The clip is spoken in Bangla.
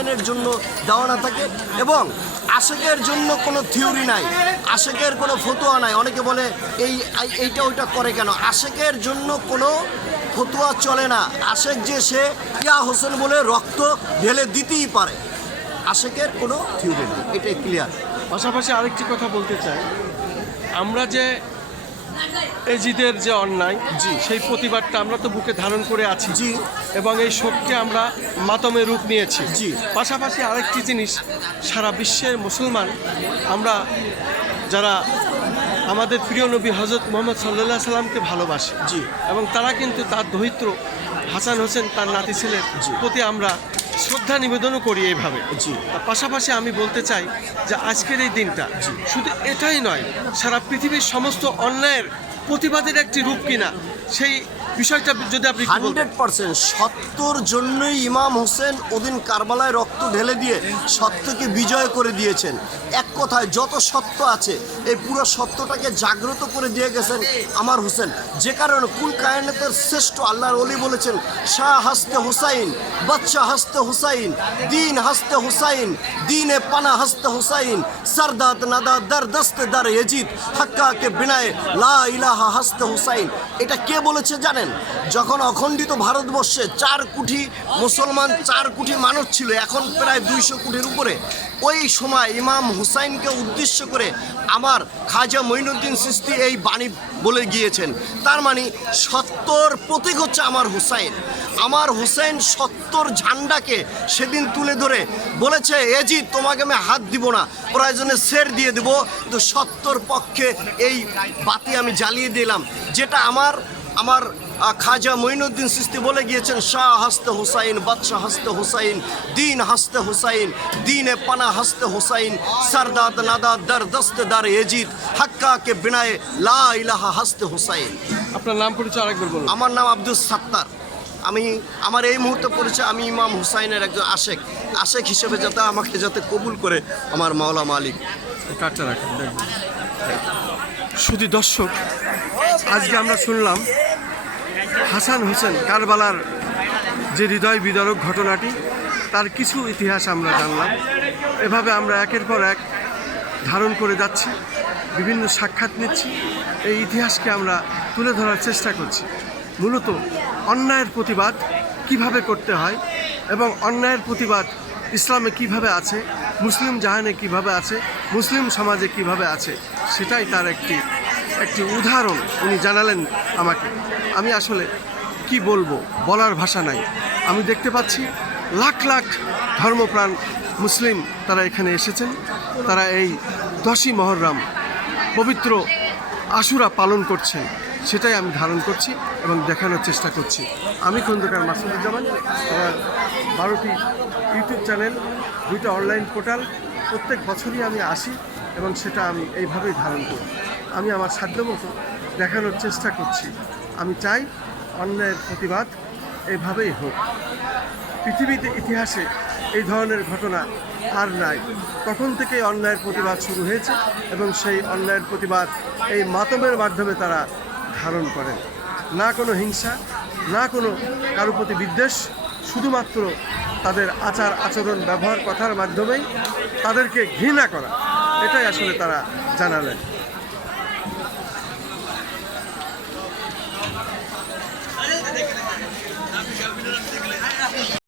হোসেনের জন্য দেওয়া না থাকে। এবং আশেকের জন্য কোনো থিওরি নাই, আশেকের কোনো ফতোয়া নাই। অনেকে বলে এইটা ওইটা করে কেন? আশেকের জন্য কোনো ফতোয়া চলে না। আশেক যে সে ইয়া হোসেন বলে রক্ত ঢেলে দিতেই পারে, আশেকের কোনো থিওরি নেই, এটাই ক্লিয়ার। পাশাপাশি আরেকটি কথা বলতে চাই, আমরা যে এজিদের যে অন্যায় সেই প্রতিবাদটা আমরা তো বুকে ধারণ করে আছি জি, এবং এই শোককে আমরা মাতমে রূপ নিয়েছি জি। পাশাপাশি আরেকটি জিনিস, সারা বিশ্বের মুসলমান আমরা যারা আমাদের প্রিয় নবী হজরত মোহাম্মদ সাল্লাল্লাহু সাল্লামকে ভালোবাসে জি, এবং তারা কিন্তু তার দহিত্র হাসান হোসেন তার নাতি ছেলের প্রতি আমরা শ্রদ্ধা নিবেদনও করি এইভাবে। জি। তার পাশাপাশি আমি বলতে চাই যে আজকের এই দিনটা শুধু এটাই নয়, সারা পৃথিবীর সমস্ত অন্যায়ের প্রতিবাদের একটি রূপ কিনা সেই বিষয়টা যদি আপনি 100% সত্যর জন্যই ইমাম হোসেন ওদিন কারবালায় রক্ত ঢেলে দিয়ে সত্যকে বিজয় করে দিয়েছেন। এক কথায় যত সত্য আছে এই পুরো সত্যটাকে জাগ্রত করে দিয়ে গেছেন আমার হোসেন। যে কারণে কুল কায়নাতের শ্রেষ্ঠ আল্লাহর ওলি বলেছেন, শাহ হাসতে হুসাইন, বাদশাহ হাসতে হুসাইন, দিন হাসতে হুসাইন, দিনে পানা হাসতে হুসাইন, সরদাত নাদা দর দস্তে দর ইজিদ, হাক্কা কে বিনায়ে লা ইলাহা হাসতে হুসাইন। এটা কে বলেছে জানেন? যখন অখণ্ডিত ভারতবর্ষে 4 কোটি মুসলমান, 4 কোটি মানুষ ছিল, এখন প্রায় 200 কোটির উপরে, ওই সময় ইমাম হুসাইনকে উদ্দেশ্য করে আমার খাজা মঈনুদ্দিন চিশতি এই বাণী বলে গিয়েছেন। তার মানে সত্যর প্রতীক হচ্ছে আমার হুসাইন। আমার হুসাইন সত্যর ঝান্ডাকে সেদিন তুলে ধরে বলেছে, এজিদ তোমাকে আমি হাত দিব না, প্রয়োজনে সের দিয়ে দেব, কিন্তু সত্যর পক্ষে এই বাতি আমি জ্বালিয়ে দিলাম। যেটা আমার খাজা মঈনুদ্দিন চিশতি বলে গিয়েছেন, শাহ হাসতে হুসাইন, বাদশাহ হাসতে হুসাইন, দিন হাসতে হুসাইন, দিনে পানা হাসতে হুসাইন, সরদাদ নাদা দর দস্তে দার এজিদ, হাক্কা কে বিনায়ে লা ইলাহা হাসতে হুসাইন। আপনার নাম পরিচয় আরেকবার বলুন। আমার নাম আব্দুল সাত্তার। আমার এই মুহূর্তে পরিচয়, আমি ইমাম হুসাইনের একজন আশেক হিসেবে যাতে আমাকে কবুল করে আমার মাওলা মালিক। কাটটা রাখেন দেখবেন। শুধু দর্শক, আজকে আমরা শুনলাম হাসান হোসেন কারবালার যে হৃদয় বিদারক ঘটনাটি, তার কিছু ইতিহাস আমরা জানলাম। এভাবে আমরা একের পর এক ধারণ করে যাচ্ছি, বিভিন্ন সাক্ষাৎ নিচ্ছি, এই ইতিহাসকে আমরা তুলে ধরার চেষ্টা করছি। মূলত অন্যায়ের প্রতিবাদ কিভাবে করতে হয় এবং অন্যায়ের প্রতিবাদ ইসলামে কিভাবে আছে, মুসলিম জাহানে কিভাবে আছে, মুসলিম সমাজে কিভাবে আছে, সেটাই তার একটি উদাহরণ উনি জানালেন আমাকে। আমি আসলে কি বলবো, বলার ভাষা নাই। আমি দেখতে পাচ্ছি লাখ লাখ ধর্মপ্রাণ মুসলিম তারা এখানে এসেছেন, তারা এই 10ই মুহররম পবিত্র আশুরা পালন করছেন, সেটাই আমি ধারণ করছি এবং দেখানোর চেষ্টা করছি। আমি খন্দকার মাসুদুজ্জামান, আমার 12টি ইউটিউব চ্যানেল, 2টা অনলাইন পোর্টাল, প্রত্যেক বছরই আমি আসি এবং সেটা আমি এইভাবেই ধারণ করি। আমি আমার সাধ্যমতো দেখানোর চেষ্টা করছি। আমি চাই অন্যায়ের প্রতিবাদ এইভাবেই হোক। পৃথিবীতে ইতিহাসে এই ধরনের ঘটনা আর নাই। তখন থেকে অন্যায়ের প্রতিবাদ শুরু হয়েছে এবং সেই অন্যায়ের প্রতিবাদ এই মাতমের মাধ্যমে তারা ধারণ করেন। না কোনো হিংসা, না কোনো কারো প্রতি বিদ্বেষ, শুধুমাত্র তাদের আচার আচরণ ব্যবহার কথার মাধ্যমেই তাদেরকে ঘৃণা করা, এটাই আসলে তারা জানালেন।